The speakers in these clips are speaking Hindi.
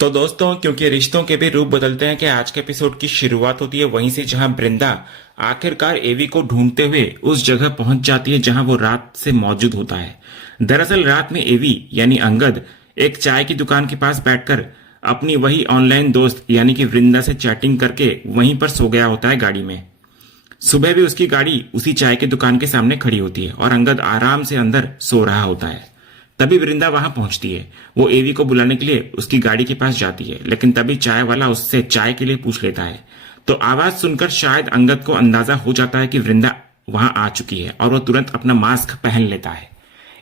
तो दोस्तों, क्योंकि रिश्तों के भी रूप बदलते हैं कि आज के एपिसोड की शुरुआत होती है वहीं से जहां वृंदा आखिरकार एवी को ढूंढते हुए उस जगह पहुंच जाती है जहां वो रात से मौजूद होता है। दरअसल रात में एवी यानी अंगद एक चाय की दुकान के पास बैठकर अपनी वही ऑनलाइन दोस्त यानी कि वृंदा से चैटिंग करके वहीं पर सो गया होता है गाड़ी में। सुबह भी उसकी गाड़ी उसी चाय की दुकान के सामने खड़ी होती है और अंगद आराम से अंदर सो रहा होता है। तभी वृंदा वहां पहुंचती है। वो एवी को बुलाने के लिए उसकी गाड़ी के पास जाती है, लेकिन तभी चाय वाला उससे चाय के लिए पूछ लेता है। तो आवाज सुनकर शायद अंगद को अंदाजा हो जाता है कि वृंदा वहां आ चुकी है और वो तुरंत अपना मास्क पहन लेता है।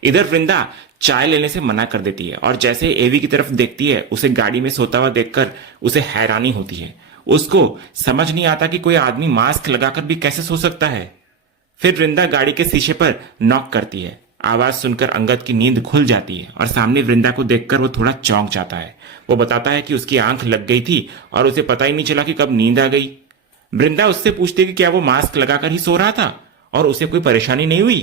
इधर वृंदा चाय लेने से मना कर देती है और जैसे एवी की तरफ देखती है उसे गाड़ी में सोता हुआ देखकर उसे हैरानी होती है। उसको समझ नहीं आता कि कोई आदमी मास्क लगाकर भी कैसे सो सकता है। फिर वृंदा गाड़ी के शीशे पर नॉक करती है। आवाज सुनकर अंगद की नींद खुल जाती है और सामने वृंदा को देखकर वो थोड़ा चौंक जाता है। वो बताता है कि उसकी आंख लग गई थी और उसे पता ही नहीं चला कि कब नींद आ गई। वृंदा उससे पूछती है कि क्या वो मास्क लगाकर ही सो रहा था और उसे कोई परेशानी नहीं हुई।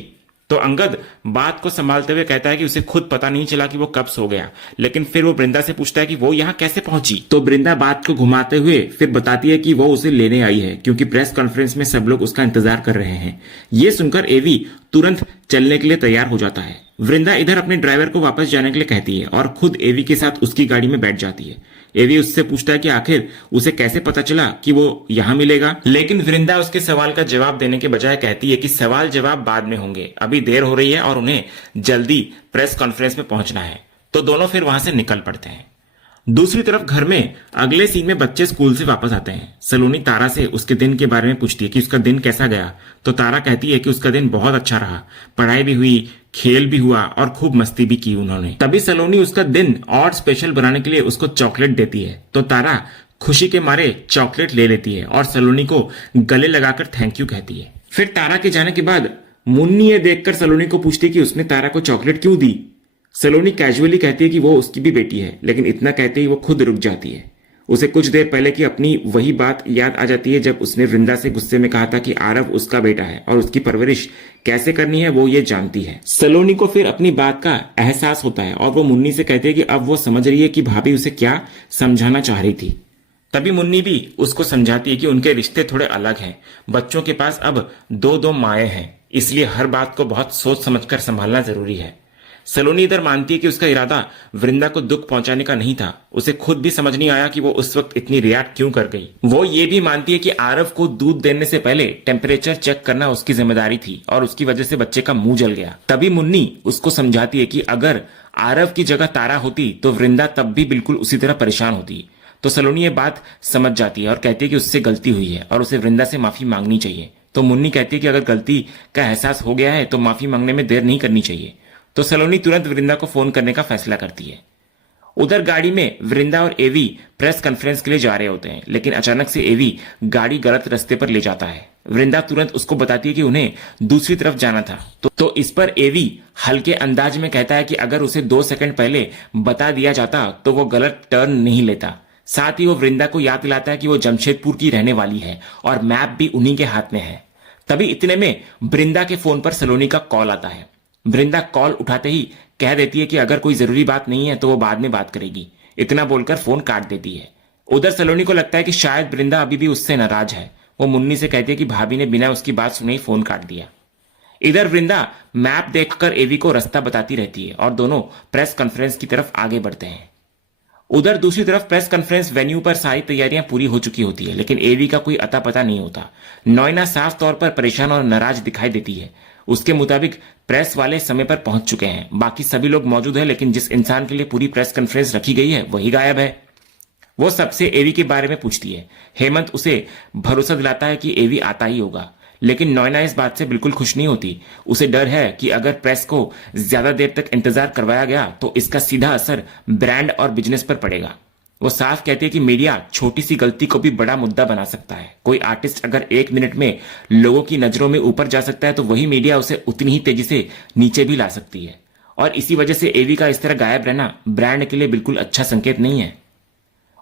तो अंगद बात को संभालते हुए कहता है कि उसे खुद पता नहीं चला कि वो कब सो गया, लेकिन फिर वो वृंदा से पूछता है कि वो यहाँ कैसे पहुंची। तो वृंदा बात को घुमाते हुए फिर बताती है कि वो उसे लेने आई है क्योंकि प्रेस कॉन्फ्रेंस में सब लोग उसका इंतजार कर रहे हैं। ये सुनकर एवी तुरंत चलने के लिए तैयार हो जाता है। वृंदा इधर अपने ड्राइवर को वापस जाने के लिए कहती है और खुद एवी के साथ उसकी गाड़ी में बैठ जाती है। एवी उससे पूछता है कि आखिर उसे कैसे पता चला कि वो यहां मिलेगा, लेकिन वृंदा उसके सवाल का जवाब देने के बजाय कहती है कि सवाल जवाब बाद में होंगे, अभी देर हो रही है और उन्हें जल्दी प्रेस कॉन्फ्रेंस में पहुंचना है। तो दोनों फिर वहां से निकल पड़ते हैं। दूसरी तरफ घर में अगले सीन में बच्चे स्कूल से वापस आते हैं। सलोनी तारा से उसके दिन के बारे में पूछती है कि उसका दिन कैसा गया। तो तारा कहती है कि उसका दिन बहुत अच्छा रहा, पढ़ाई भी हुई, खेल भी हुआ और खूब मस्ती भी की उन्होंने। तभी सलोनी उसका दिन और स्पेशल बनाने के लिए उसको चॉकलेट देती है। तो तारा खुशी के मारे चॉकलेट ले लेती है और सलोनी को गले लगाकर थैंक यू कहती है। फिर तारा के जाने के बाद मुन्नी ये देखकर सलोनी को पूछती है कि उसने तारा को चॉकलेट क्यों दी। सलोनी कैजुअली कहती है कि वो उसकी भी बेटी है, लेकिन इतना कहते ही वो खुद रुक जाती है। उसे कुछ देर पहले की अपनी वही बात याद आ जाती है जब उसने वृंदा से गुस्से में कहा था कि आरव उसका बेटा है और उसकी परवरिश कैसे करनी है वो ये जानती है। सलोनी को फिर अपनी बात का एहसास होता है और वो मुन्नी से कहती है कि अब वो समझ रही है कि भाभी उसे क्या समझाना चाह रही थी। तभी मुन्नी भी उसको समझाती है कि उनके रिश्ते थोड़े अलग हैं। बच्चों के पास अब दो दो माएँ हैं, इसलिए हर बात को बहुत सोच समझकर संभालना जरूरी है। सलोनी इधर मानती है कि उसका इरादा वृंदा को दुख पहुंचाने का नहीं था। उसे खुद भी समझ नहीं आया कि वो उस वक्त इतनी रिएक्ट क्यों कर गई। वो ये भी मानती है कि आरव को दूध देने से पहले टेम्परेचर चेक करना उसकी जिम्मेदारी थी और उसकी वजह से बच्चे का मुंह जल गया। तभी मुन्नी उसको समझाती है कि अगर आरव की जगह तारा होती तो वृंदा तब भी बिल्कुल उसी तरह परेशान होती। तो सलोनी ये बात समझ जाती है और कहती है कि उससे गलती हुई है और उसे वृंदा से माफी मांगनी चाहिए। तो मुन्नी कहती है कि अगर गलती का एहसास हो गया है तो माफी मांगने में देर नहीं करनी चाहिए। तो सलोनी तुरंत वृंदा को फोन करने का फैसला करती है। उधर गाड़ी में वृंदा और एवी प्रेस कॉन्फ्रेंस के लिए जा रहे होते हैं, लेकिन अचानक से एवी गाड़ी गलत रास्ते पर ले जाता है। वृंदा तुरंत उसको बताती है कि उन्हें दूसरी तरफ जाना था। तो इस पर एवी हल्के अंदाज में कहता है कि अगर उसे 2 सेकंड पहले बता दिया जाता तो वो गलत टर्न नहीं लेता। साथ ही वो वृंदा को याद दिलाता है कि वो जमशेदपुर की रहने वाली है और मैप भी उन्हीं के हाथ में है। तभी इतने में वृंदा के फोन पर सलोनी का कॉल आता है। वृंदा कॉल उठाते ही कह देती है कि अगर कोई जरूरी बात नहीं है तो वो बाद में बात करेगी। इतना बोलकर फोन काट देती है। उधर सलोनी को लगता है कि शायद वृंदा अभी भी उससे नाराज है। वो मुन्नी से कहती है कि भाभी ने बिना उसकी बात सुने ही फोन काट दिया। इधर वृंदा मैप देखकर एवी को रास्ता बताती रहती है और दोनों प्रेस कॉन्फ्रेंस की तरफ आगे बढ़ते हैं। उधर दूसरी तरफ प्रेस कॉन्फ्रेंस वेन्यू पर सारी तैयारियां पूरी हो चुकी होती है, लेकिन एवी का कोई अता पता नहीं होता। नॉयना साफ तौर पर परेशान और नाराज दिखाई देती है। उसके मुताबिक प्रेस वाले समय पर पहुंच चुके हैं, बाकी सभी लोग मौजूद हैं, लेकिन जिस इंसान के लिए पूरी प्रेस कॉन्फ्रेंस रखी गई है वही गायब है। वो सबसे एवी के बारे में पूछती है। हेमंत उसे भरोसा दिलाता है कि एवी आता ही होगा, लेकिन नॉयना इस बात से बिल्कुल खुश नहीं होती। उसे डर है कि अगर प्रेस को ज्यादा देर तक इंतजार करवाया गया तो इसका सीधा असर ब्रांड और बिजनेस पर पड़ेगा। वो साफ कहती है कि मीडिया छोटी सी गलती को भी बड़ा मुद्दा बना सकता है। कोई आर्टिस्ट अगर 1 मिनट में लोगों की नजरों में ऊपर जा सकता है तो वही मीडिया उसे उतनी ही तेजी से नीचे भी ला सकती है, और इसी वजह से एवी का इस तरह गायब रहना ब्रांड के लिए बिल्कुल अच्छा संकेत नहीं है।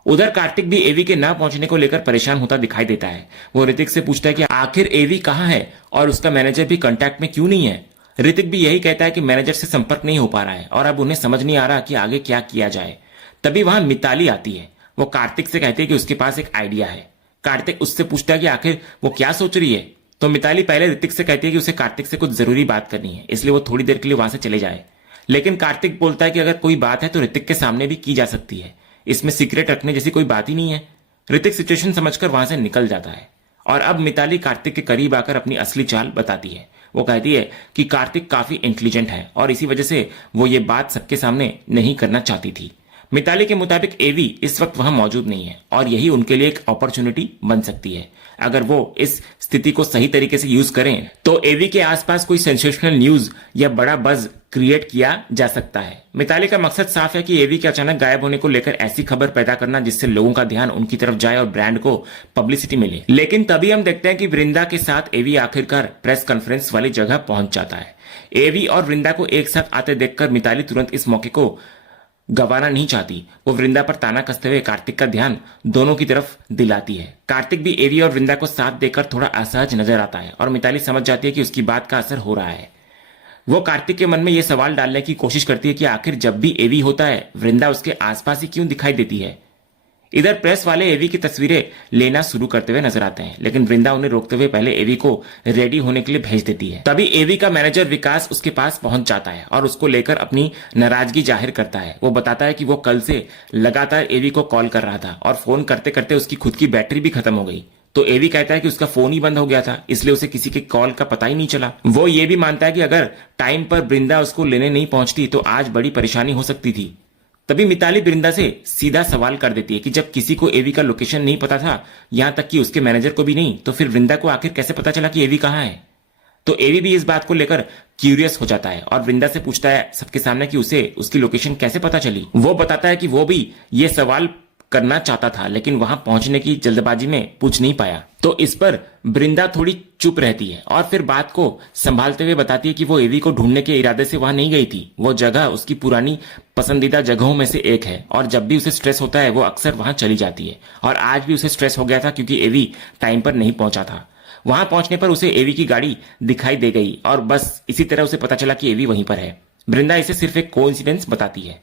उधर कार्तिक भी एवी के ना पहुंचने को लेकर परेशान होता दिखाई देता है। वो ऋतिक से पूछता है कि आखिर एवी कहाँ है और उसका मैनेजर भी कांटेक्ट में क्यों नहीं है। ऋतिक भी यही कहता है कि मैनेजर से संपर्क नहीं हो पा रहा है और अब उन्हें समझ नहीं आ रहा कि आगे क्या किया जाए। तभी वहां मिताली आती है। वो कार्तिक से कहती है कि उसके पास एक आइडिया है। कार्तिक उससे पूछता है कि आखिर वो क्या सोच रही है। तो मिताली पहले ऋतिक से कहती है कि उसे कार्तिक से कुछ जरूरी बात करनी है, इसलिए वो थोड़ी देर के लिए वहां से चले जाए। लेकिन कार्तिक बोलता है कि अगर कोई बात है तो ऋतिक के सामने भी की जा सकती है, इसमें सीक्रेट रखने जैसी कोई बात ही नहीं है। ऋतिक सिचुएशन समझकर वहां से निकल जाता है और अब मिताली कार्तिक के करीब आकर अपनी असली चाल बताती है। वो कहती है कि कार्तिक काफी इंटेलिजेंट है और इसी वजह से वो ये बात सबके सामने नहीं करना चाहती थी। मिताली के मुताबिक एवी इस वक्त वहां मौजूद नहीं है और यही उनके लिए एक अपॉर्चुनिटी बन सकती है। अगर वो इस स्थिति को सही तरीके से यूज करें तो एवी के आसपास कोई सेंसेशनल न्यूज या बड़ा बज क्रिएट किया जा सकता है। मिताली का मकसद साफ है कि एवी के अचानक गायब होने को लेकर ऐसी खबर पैदा करना जिससे लोगों का ध्यान उनकी तरफ जाए और ब्रांड को पब्लिसिटी मिले। लेकिन तभी हम देखते हैं कि वृंदा के साथ एवी आखिरकार प्रेस कॉन्फ्रेंस वाली जगह पहुंच जाता है। एवी और वृंदा को एक साथ आते देखकर मिताली तुरंत इस मौके को गंवाना नहीं चाहती। वो वृंदा पर ताना कसते हुए कार्तिक का ध्यान दोनों की तरफ दिलाती है। कार्तिक भी एवी और वृंदा को साथ देकर थोड़ा असहज नजर आता है और मिताली समझ जाती है कि उसकी बात का असर हो रहा है। वो कार्तिक के मन में यह सवाल डालने की कोशिश करती है कि आखिर जब भी एवी होता है वृंदा उसके आसपास ही क्यों दिखाई देती है। इधर प्रेस वाले एवी की तस्वीरें लेना शुरू करते हुए नजर आते हैं, लेकिन वृंदा उन्हें रोकते हुए पहले एवी को रेडी होने के लिए भेज देती है। तभी एवी का मैनेजर विकास उसके पास पहुंच जाता है और उसको लेकर अपनी नाराजगी जाहिर करता है। वो बताता है कि वो कल से लगातार एवी को कॉल कर रहा था और फोन करते करते उसकी खुद की बैटरी भी खत्म हो गई। तो एवी कहता है कि उसका फोन ही बंद हो गया था, इसलिए उसे किसी के कॉल का पता ही नहीं चला। वो ये भी मानता है कि अगर टाइम पर वृंदा उसको लेने नहीं पहुंचती तो आज बड़ी परेशानी हो सकती थी। तभी मिताली वृंदा से सीधा सवाल कर देती है कि जब किसी को एवी का लोकेशन नहीं पता था, यहां तक कि उसके मैनेजर को भी नहीं, तो फिर वृंदा को आखिर कैसे पता चला कि एवी कहां है। तो एवी भी इस बात को लेकर क्यूरियस हो जाता है और वृंदा से पूछता है सबके सामने कि उसे उसकी लोकेशन कैसे पता चली। वो बताता है कि वो भी ये सवाल करना चाहता था, लेकिन वहां पहुंचने की जल्दबाजी में पूछ नहीं पाया। तो इस पर वृंदा थोड़ी चुप रहती है और फिर बात को संभालते हुए बताती है कि वो एवी को ढूंढने के इरादे से वहां नहीं गई थी। वो जगह उसकी पुरानी पसंदीदा जगहों में से एक है और जब भी उसे स्ट्रेस होता है वो अक्सर वहां चली जाती है। और आज भी उसे स्ट्रेस हो गया था क्योंकि एवी टाइम पर नहीं पहुंचा था। वहां पहुंचने पर उसे एवी की गाड़ी दिखाई दे गई और बस इसी तरह उसे पता चला कि एवी वहीं पर है। वृंदा इसे सिर्फ एक कोइंसिडेंस बताती है।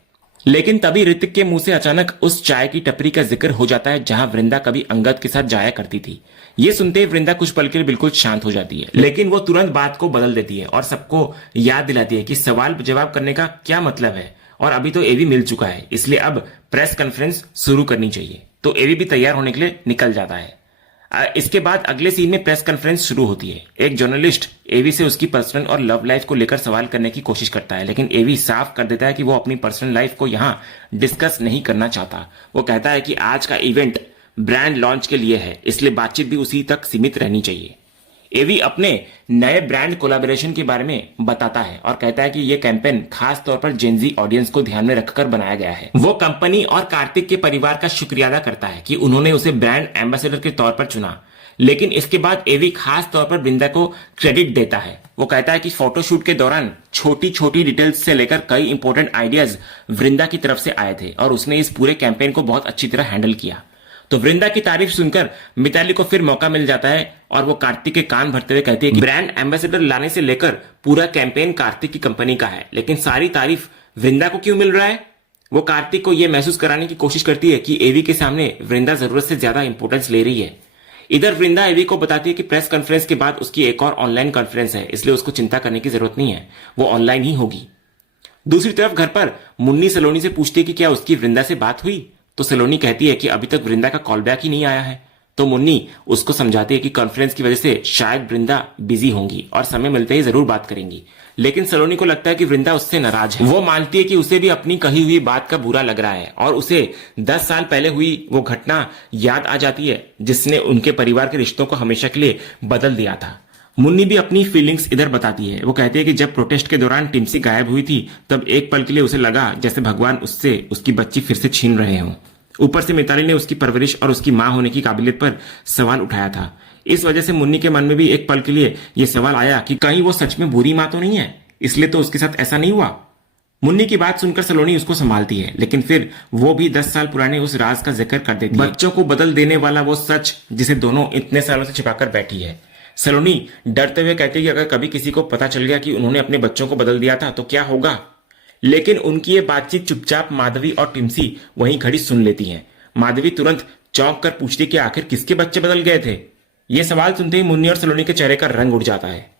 लेकिन तभी ऋतिक के मुंह से अचानक उस चाय की टपरी का जिक्र हो जाता है जहां वृंदा कभी अंगद के साथ जाया करती थी। ये सुनते ही वृंदा कुछ पल के लिए बिल्कुल शांत हो जाती है, लेकिन वो तुरंत बात को बदल देती है और सबको याद दिलाती है कि सवाल जवाब करने का क्या मतलब है और अभी तो एवी मिल चुका है, इसलिए अब प्रेस कॉन्फ्रेंस शुरू करनी चाहिए। तो एवी भी तैयार होने के लिए निकल जाता है। इसके बाद अगले सीन में प्रेस कॉन्फ्रेंस शुरू होती है। एक जर्नलिस्ट एवी से उसकी पर्सनल और लव लाइफ को लेकर सवाल करने की कोशिश करता है, लेकिन एवी साफ कर देता है कि वो अपनी पर्सनल लाइफ को यहां डिस्कस नहीं करना चाहता। वो कहता है कि आज का इवेंट ब्रांड लॉन्च के लिए है, इसलिए बातचीत भी उसी तक सीमित रहनी चाहिए। एवी अपने नए ब्रांड कोलैबोरेशन के बारे में बताता है और कहता है कि यह कैंपेन खास तौर पर जेनजी ऑडियंस को ध्यान में रखकर बनाया गया है। वो कंपनी और कार्तिक के परिवार का शुक्रिया अदा करता है कि उन्होंने उसे ब्रांड एम्बेसडर के तौर पर चुना। लेकिन इसके बाद एवी खास तौर पर वृंदा को क्रेडिट देता है। वो कहता है कि फोटोशूट के दौरान छोटी छोटी डिटेल्स से लेकर कई इंपॉर्टेंट आइडियाज वृंदा की तरफ से आए थे और उसने इस पूरे कैंपेन को बहुत अच्छी तरह हैंडल किया। तो वृंदा की तारीफ सुनकर मिताली को फिर मौका मिल जाता है और वो कार्तिक के कान भरते हुए कहती है कि ब्रांड एम्बेसडर लाने से लेकर पूरा कैंपेन कार्तिक की कंपनी का है, लेकिन सारी तारीफ वृंदा को क्यों मिल रहा है। वो कार्तिक को यह महसूस कराने की कोशिश करती है कि एवी के सामने वृंदा जरूरत से ज्यादा इंपॉर्टेंस ले रही है। इधर वृंदा एवी को बताती है कि प्रेस कॉन्फ्रेंस के बाद उसकी एक और ऑनलाइन कॉन्फ्रेंस है, इसलिए उसको चिंता करने की जरूरत नहीं है, वो ऑनलाइन ही होगी। दूसरी तरफ घर पर मुन्नी सलोनी से पूछती है कि क्या उसकी वृंदा से बात हुई। तो सलोनी कहती है कि अभी तक वृंदा का कॉल बैक ही नहीं आया है। तो मुन्नी उसको समझाती है कि कॉन्फ्रेंस की वजह से शायद वृंदा बिजी होंगी और समय मिलते ही जरूर बात करेंगी। लेकिन सलोनी को लगता है कि वृंदा उससे नाराज है। वो मानती है कि उसे भी अपनी कही हुई बात का बुरा लग रहा है और उसे 10 साल पहले हुई वो घटना याद आ जाती है जिसने उनके परिवार के रिश्तों को हमेशा के लिए बदल दिया था। मुन्नी भी अपनी फीलिंग्स इधर बताती है। वो कहती है कि जब प्रोटेस्ट के दौरान टिम्सी गायब हुई थी तब एक पल के लिए उसे लगा जैसे भगवान उससे उसकी बच्ची फिर से छीन रहे हों। ऊपर से मिताली ने उसकी परवरिश और उसकी मां होने की काबिलियत पर सवाल उठाया था। इस वजह से मुन्नी के मन में भी एक पल के लिए यह सवाल आया कि कहीं वो सच में बुरी मां तो नहीं है, इसलिए तो उसके साथ ऐसा नहीं हुआ। मुन्नी की बात सुनकर सलोनी उसको संभालती है, लेकिन फिर वो भी 10 साल पुराने उस राज का जिक्र कर देती है, बच्चों को बदल देने वाला वो सच जिसे दोनों इतने सालों से छिपाकर बैठी है। सलोनी डरते हुए कहती है कि अगर कभी किसी को पता चल गया कि उन्होंने अपने बच्चों को बदल दिया था तो क्या होगा। लेकिन उनकी ये बातचीत चुपचाप माधवी और टिम्सी वहीं खड़ी सुन लेती हैं। माधवी तुरंत चौंक कर पूछती कि आखिर किसके बच्चे बदल गए थे। ये सवाल सुनते ही मुन्नी और सलोनी के चेहरे का रंग उड़ जाता है।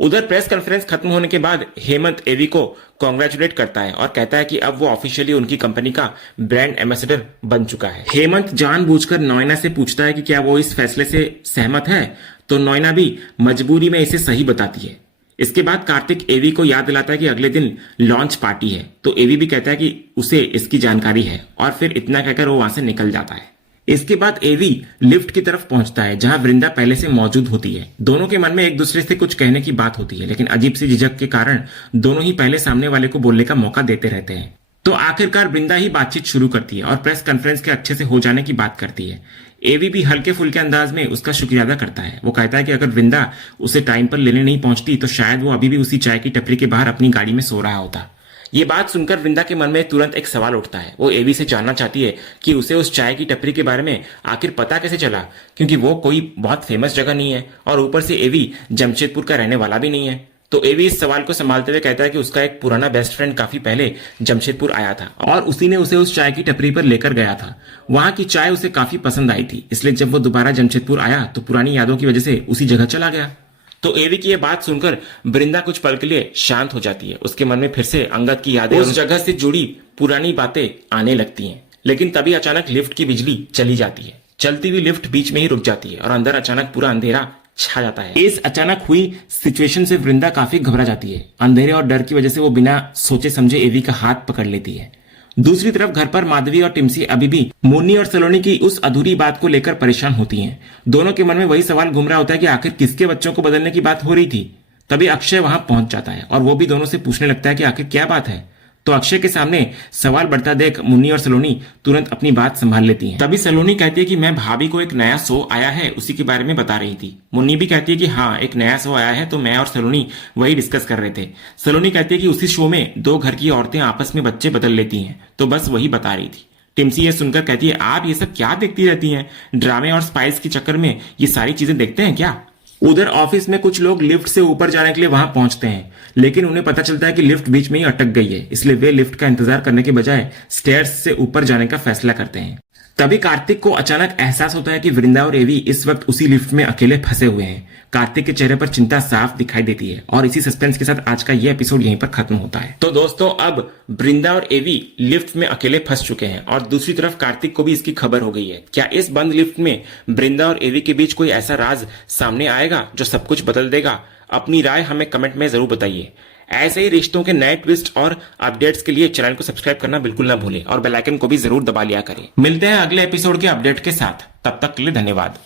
उधर प्रेस कॉन्फ्रेंस खत्म होने के बाद हेमंत एवी को कॉन्ग्रेचुलेट करता है और कहता है कि अब वो ऑफिशियली उनकी कंपनी का ब्रांड एम्बेसडर बन चुका है। हेमंत जानबूझकर नोएना से पूछता है कि क्या वो इस फैसले से सहमत है, तो नोएना भी मजबूरी में इसे सही बताती है। इसके बाद कार्तिक एवी को याद दिलाता है कि अगले दिन लॉन्च पार्टी है, तो एवी भी कहता है कि उसे इसकी जानकारी है और फिर इतना कहकर वो वहां से निकल जाता है। इसके बाद एवी लिफ्ट की तरफ पहुंचता है जहां वृंदा पहले से मौजूद होती है। दोनों के मन में एक दूसरे से कुछ कहने की बात होती है, लेकिन अजीब सी झिझक के कारण दोनों ही पहले सामने वाले को बोलने का मौका देते रहते हैं। तो आखिरकार वृंदा ही बातचीत शुरू करती है और प्रेस कॉन्फ्रेंस के अच्छे से हो जाने की बात करती है। एवी भी हल्के फुल्के अंदाज में उसका शुक्रिया अदा करता है। वो कहता है कि अगर वृंदा उसे टाइम पर लेने नहीं पहुंचती तो शायद वो अभी भी उसी चाय की टपरी के बाहर अपनी गाड़ी में सो रहा होता। ये बात सुनकर वृंदा के मन में तुरंत एक सवाल उठता है। वो एवी से जानना चाहती है कि उसे उस चाय की टपरी के बारे में आखिर पता कैसे चला, क्योंकि वो कोई बहुत फेमस जगह नहीं है और ऊपर से एवी जमशेदपुर का रहने वाला भी नहीं है। तो एवी इस सवाल को संभालते हुए कहता है कि उसका एक पुराना बेस्ट फ्रेंड काफी पहले जमशेदपुर आया था और उसी ने उसे उस चाय की टपरी पर लेकर गया था। वहां की चाय उसे काफी पसंद आई थी, इसलिए जब वो दोबारा जमशेदपुर आया तो पुरानी यादों की वजह से उसी जगह चला गया। तो एवी की ये बात सुनकर वृंदा कुछ पल के लिए शांत हो जाती है। उसके मन में फिर से अंगद की यादें उस जगह से जुड़ी पुरानी बातें आने लगती हैं। लेकिन तभी अचानक लिफ्ट की बिजली चली जाती है। चलती हुई लिफ्ट बीच में ही रुक जाती है और अंदर अचानक पूरा अंधेरा छा जाता है। इस अचानक हुई सिचुएशन से वृंदा काफी घबरा जाती है। अंधेरे और डर की वजह से वो बिना सोचे समझे एवी का हाथ पकड़ लेती है। दूसरी तरफ घर पर माधवी और टिम्सी अभी भी मुन्नी और सलोनी की उस अधूरी बात को लेकर परेशान होती हैं। दोनों के मन में वही सवाल घूम रहा होता है कि आखिर किसके बच्चों को बदलने की बात हो रही थी। तभी अक्षय वहां पहुंच जाता है और वो भी दोनों से पूछने लगता है कि आखिर क्या बात है। तो अक्षय के सामने सवाल बढ़ता देख मुन्नी और सलोनी तुरंत अपनी बात संभाल लेती हैं। तभी सलोनी कहती है कि मैं भाभी को एक नया शो आया है उसी के बारे में बता रही थी। मुन्नी भी कहती है कि हाँ, एक नया शो आया है, तो मैं और सलोनी वही डिस्कस कर रहे थे। सलोनी कहती है कि उसी शो में दो घर की औरतें आपस में बच्चे बदल लेती हैं, तो बस वही बता रही थी। टिम्सी ये सुनकर कहती है, आप ये सब क्या देखती रहती हैं? ड्रामे और स्पाइस के चक्कर में ये सारी चीजें देखते हैं क्या? उधर ऑफिस में कुछ लोग लिफ्ट से ऊपर जाने के लिए वहां पहुंचते हैं, लेकिन उन्हें पता चलता है कि लिफ्ट बीच में ही अटक गई है, इसलिए वे लिफ्ट का इंतजार करने के बजाय स्टेयर्स से ऊपर जाने का फैसला करते हैं। तभी कार्तिक को अचानक एहसास होता है कि वृंदा और एवी इस वक्त उसी लिफ्ट में अकेले फंसे हुए हैं। कार्तिक के चेहरे पर चिंता साफ दिखाई देती है और इसी सस्पेंस के साथ आज का ये एपिसोड यहीं पर खत्म होता है। तो दोस्तों, अब वृंदा और एवी लिफ्ट में अकेले फंस चुके हैं और दूसरी तरफ कार्तिक को भी इसकी खबर हो गई है। क्या इस बंद लिफ्ट में वृंदा और एवी के बीच कोई ऐसा राज सामने आएगा जो सब कुछ बदल देगा? अपनी राय हमें कमेंट में जरूर बताइए। ऐसे ही रिश्तों के नए ट्विस्ट और अपडेट्स के लिए चैनल को सब्सक्राइब करना बिल्कुल ना भूलें और बेल आइकन को भी जरूर दबा लिया करें। मिलते हैं अगले एपिसोड के अपडेट के साथ, तब तक के लिए धन्यवाद।